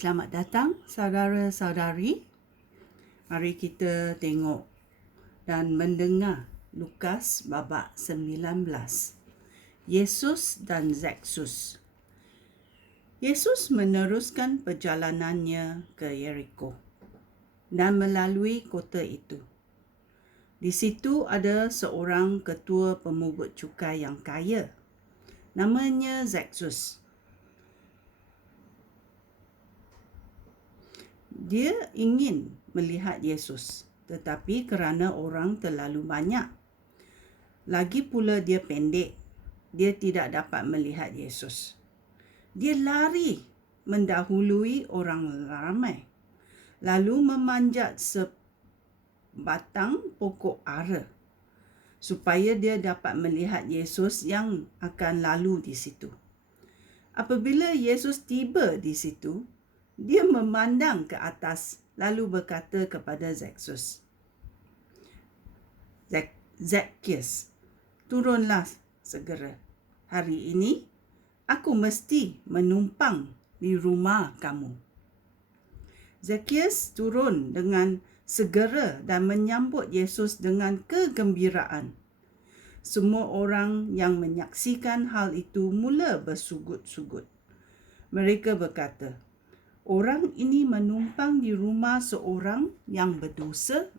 Selamat datang saudara-saudari. Mari kita tengok dan mendengar Lukas babak 19. Yesus dan Zaksus. Yesus meneruskan perjalanannya ke Yeriko dan melalui kota itu. Di situ ada seorang ketua pemungut cukai yang kaya. Namanya Zaksus. Dia ingin melihat Yesus, tetapi kerana orang terlalu banyak, lagi pula dia pendek, dia tidak dapat melihat Yesus. Dia lari mendahului orang ramai, lalu memanjat sebatang pokok ara, supaya dia dapat melihat Yesus yang akan lalu di situ. Apabila Yesus tiba di situ, dia memandang ke atas lalu berkata kepada Zaksus, Zakheus, turunlah segera. Hari ini aku mesti menumpang di rumah kamu. Zakheus turun dengan segera dan menyambut Yesus dengan kegembiraan. Semua orang yang menyaksikan hal itu mula bersugut-sugut. Mereka berkata, orang ini menumpang di rumah seorang yang berdosa.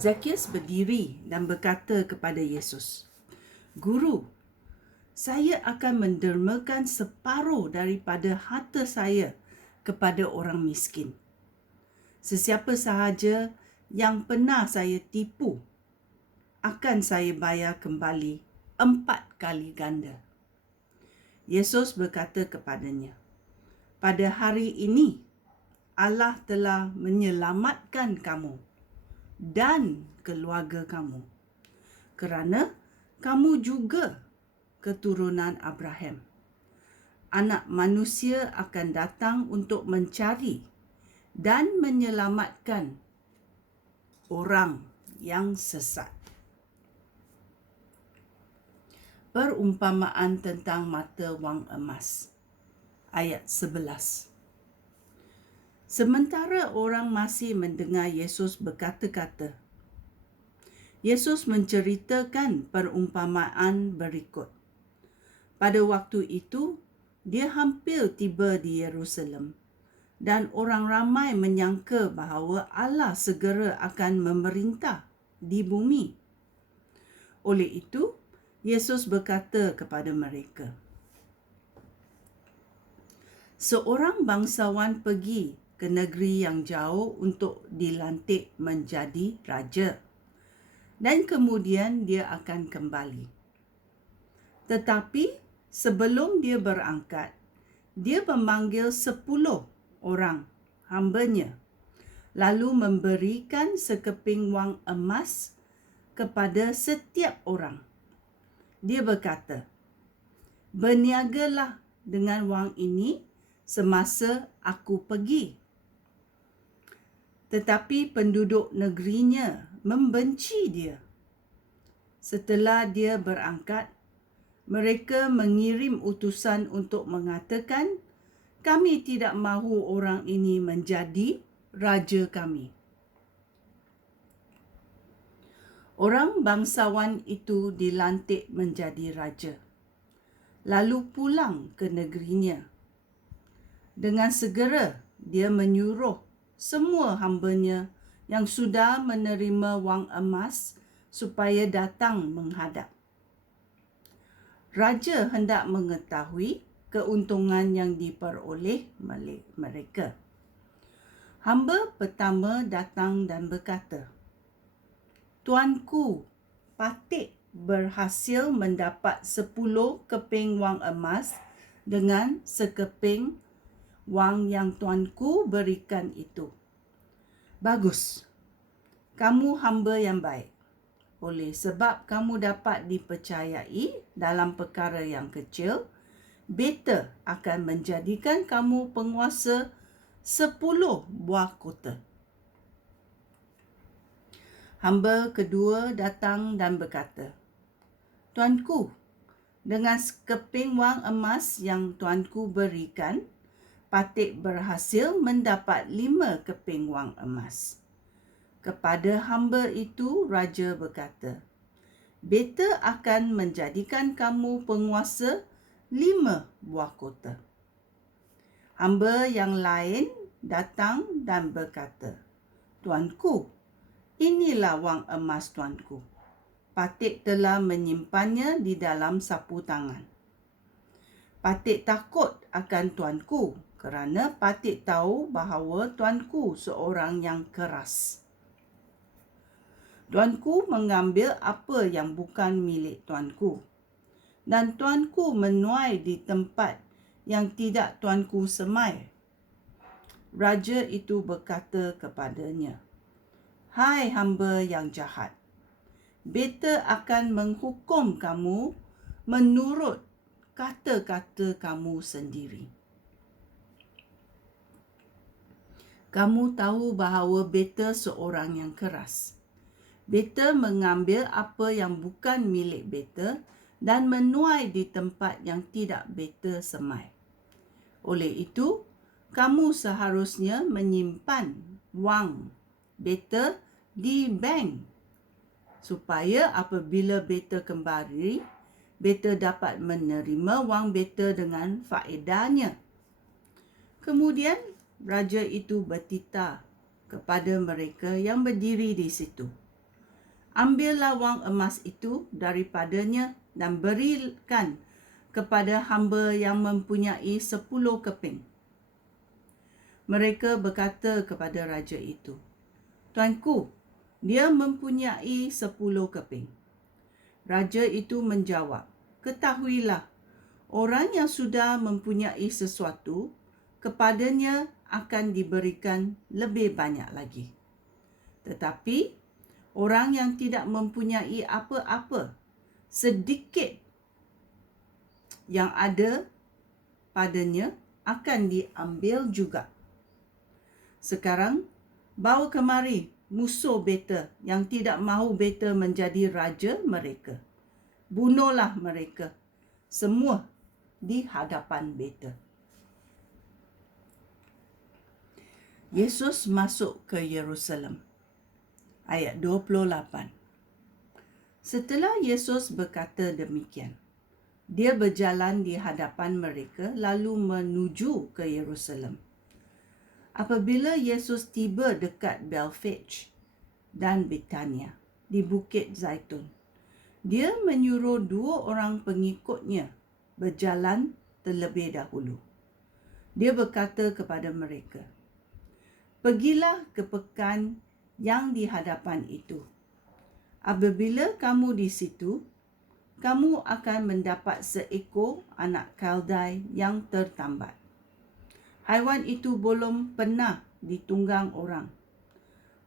Zakheus berdiri dan berkata kepada Yesus, Guru, saya akan mendermakan separuh daripada harta saya kepada orang miskin. Sesiapa sahaja yang pernah saya tipu, akan saya bayar kembali 4 kali ganda. Yesus berkata kepadanya, pada hari ini Allah telah menyelamatkan kamu dan keluarga kamu, kerana kamu juga keturunan Abraham. Anak manusia akan datang untuk mencari dan menyelamatkan orang yang sesat. Perumpamaan tentang mata wang emas. Ayat 11. Sementara orang masih mendengar Yesus berkata-kata, Yesus menceritakan perumpamaan berikut. Pada waktu itu, dia hampir tiba di Yerusalem, dan orang ramai menyangka bahawa Allah segera akan memerintah di bumi. Oleh itu, Yesus berkata kepada mereka, seorang bangsawan pergi ke negeri yang jauh untuk dilantik menjadi raja, dan kemudian dia akan kembali. Tetapi sebelum dia berangkat, dia memanggil 10 orang hambanya, lalu memberikan sekeping wang emas kepada setiap orang. Dia berkata, berniagalah dengan wang ini semasa aku pergi. Tetapi penduduk negerinya membenci dia. Setelah dia berangkat, mereka mengirim utusan untuk mengatakan, kami tidak mahu orang ini menjadi raja kami. Orang bangsawan itu dilantik menjadi raja, lalu pulang ke negerinya. Dengan segera dia menyuruh semua hambanya yang sudah menerima wang emas supaya datang menghadap. Raja hendak mengetahui keuntungan yang diperoleh mereka. Hamba pertama datang dan berkata, Tuanku patik berhasil mendapat 10 keping wang emas dengan sekeping wang yang tuanku berikan itu. Bagus, kamu hamba yang baik. Oleh sebab kamu dapat dipercayai dalam perkara yang kecil, beta akan menjadikan kamu penguasa 10 buah kota. Hamba kedua datang dan berkata, Tuanku, Dengan sekeping wang emas yang tuanku berikan, Patik berhasil mendapat 5 keping wang emas. Kepada hamba itu, raja berkata, "Beta akan menjadikan kamu penguasa 5 buah kota." Hamba yang lain datang dan berkata, "Tuanku, inilah wang emas tuanku. Patik telah menyimpannya di dalam sapu tangan." Patik takut akan tuanku kerana Patik tahu bahawa tuanku seorang yang keras. Tuanku mengambil apa yang bukan milik tuanku, dan tuanku menuai di tempat yang tidak tuanku semai. Raja itu berkata kepadanya, "Hai hamba yang jahat, beta akan menghukum kamu menurut kata-kata kamu sendiri. Kamu tahu bahawa beta seorang yang keras. Beta mengambil apa yang bukan milik beta dan menuai di tempat yang tidak beta semai. Oleh itu, kamu seharusnya menyimpan wang beta di bank supaya apabila beta kembali, beta dapat menerima wang beta dengan faedahnya." Kemudian raja itu bertitah kepada mereka yang berdiri di situ, "Ambillah wang emas itu daripadanya dan berikan kepada hamba yang mempunyai 10 keping." Mereka berkata kepada raja itu, "Tuanku, dia mempunyai 10 keping." Raja itu menjawab, "Ketahuilah, orang yang sudah mempunyai sesuatu, kepadanya akan diberikan lebih banyak lagi. Tetapi orang yang tidak mempunyai apa-apa, sedikit yang ada padanya akan diambil juga. Sekarang bawa kemari musuh beta yang tidak mahu beta menjadi raja mereka. Bunuhlah mereka semua di hadapan beta." Yesus masuk ke Yerusalem. Ayat 28. Setelah Yesus berkata demikian, dia berjalan di hadapan mereka lalu menuju ke Yerusalem. Apabila Yesus tiba dekat Belfage dan Betania di Bukit Zaitun, dia menyuruh 2 orang pengikutnya berjalan terlebih dahulu. Dia berkata kepada mereka, "Pergilah ke pekan yang di hadapan itu. Apabila kamu di situ, kamu akan mendapat seekor anak keldai yang tertambat. Haiwan itu belum pernah ditunggang orang.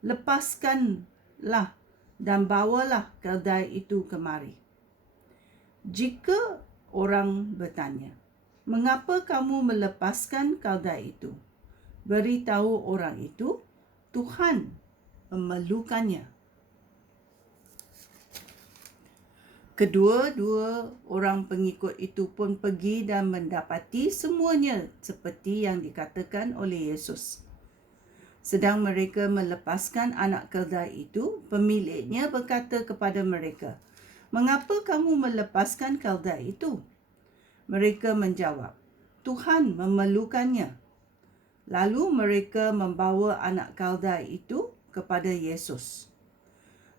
Lepaskanlah dan bawalah keldai itu kemari. Jika orang bertanya, 'Mengapa kamu melepaskan keldai itu?' beritahu orang itu, Tuhan memerlukannya." Kedua-dua orang pengikut itu pun pergi dan mendapati semuanya seperti yang dikatakan oleh Yesus. Sedang mereka melepaskan anak keldai itu, pemiliknya berkata kepada mereka, "Mengapa kamu melepaskan keldai itu?" Mereka menjawab, "Tuhan memerlukannya." Lalu mereka membawa anak keldai itu kepada Yesus.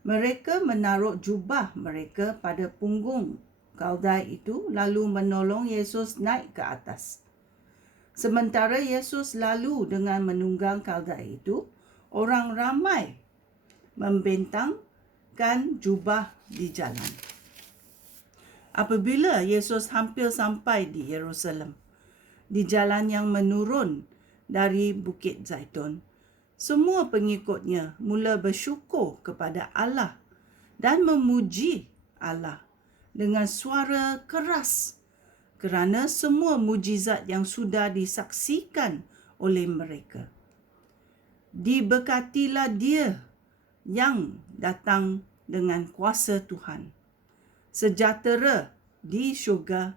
Mereka menaruh jubah mereka pada punggung keldai itu lalu menolong Yesus naik ke atas. Sementara Yesus lalu dengan menunggang keldai itu, orang ramai membentangkan jubah di jalan. Apabila Yesus hampir sampai di Yerusalem, di jalan yang menurun dari Bukit Zaitun, semua pengikutnya mula bersyukur kepada Allah dan memuji Allah dengan suara keras kerana semua mujizat yang sudah disaksikan oleh mereka. Diberkatilah dia yang datang dengan kuasa Tuhan. Sejahtera di syurga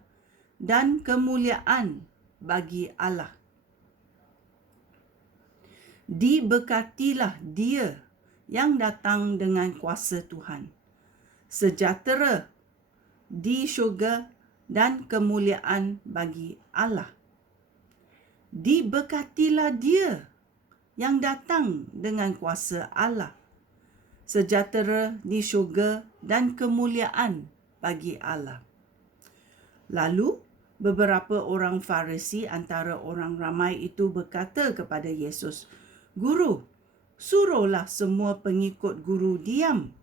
dan kemuliaan bagi Allah. Diberkatilah dia yang datang dengan kuasa Tuhan. Sejahtera di syurga dan kemuliaan bagi Allah. Diberkatilah dia yang datang dengan kuasa Allah. Sejahtera di syurga dan kemuliaan bagi Allah. Lalu, beberapa orang Farisi antara orang ramai itu berkata kepada Yesus, "Guru, suruhlah semua pengikut guru diam."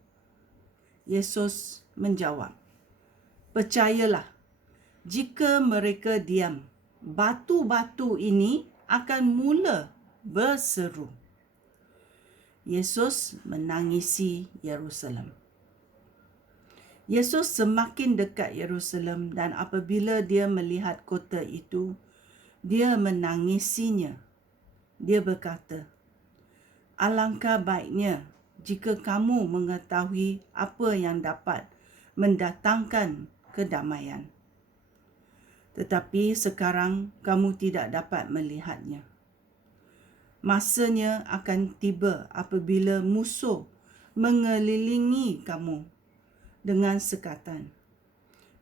Yesus menjawab, "Percayalah, jika mereka diam, batu-batu ini akan mula berseru." Yesus menangisi Yerusalem. Yesus semakin dekat Yerusalem dan apabila dia melihat kota itu, dia menangisinya. Dia berkata, "Alangkah baiknya jika kamu mengetahui apa yang dapat mendatangkan kedamaian. Tetapi sekarang kamu tidak dapat melihatnya. Masanya akan tiba apabila musuh mengelilingi kamu dengan sekatan.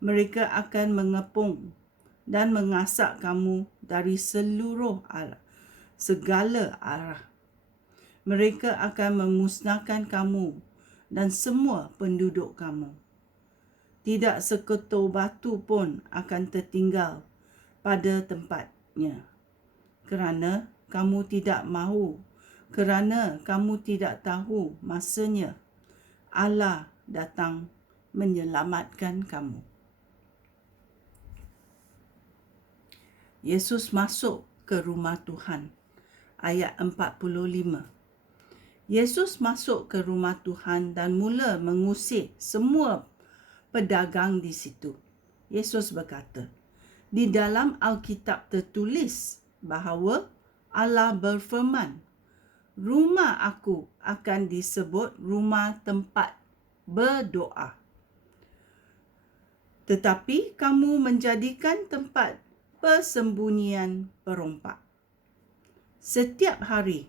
Mereka akan mengepung dan mengasak kamu dari segala arah. Mereka akan memusnahkan kamu dan semua penduduk kamu. Tidak seketul batu pun akan tertinggal pada tempatnya. Kerana kamu tidak tahu masanya Allah datang menyelamatkan kamu." Yesus masuk ke rumah Tuhan. Ayat 45. Yesus masuk ke rumah Tuhan dan mula mengusir semua pedagang di situ. Yesus berkata, "Di dalam Alkitab tertulis bahawa Allah berfirman, 'Rumah aku akan disebut rumah tempat berdoa.' Tetapi kamu menjadikan tempat persembunyian perompak." Setiap hari,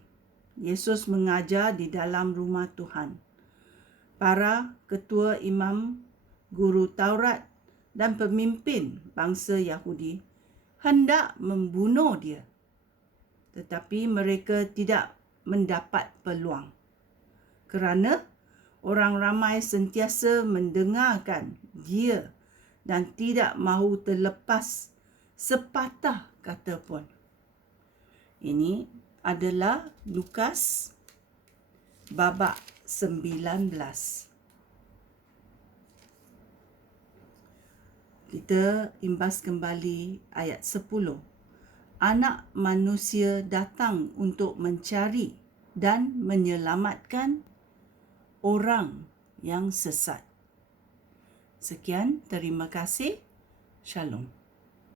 Yesus mengajar di dalam rumah Tuhan. Para ketua imam, guru Taurat dan pemimpin bangsa Yahudi hendak membunuh dia. Tetapi mereka tidak mendapat peluang. Kerana orang ramai sentiasa mendengarkan dia dan tidak mahu terlepas sepatah kata pun. Ini adalah Lukas babak 19. Kita imbas kembali ayat 10. Anak manusia datang untuk mencari dan menyelamatkan orang yang sesat. Sekian, terima kasih. Shalom.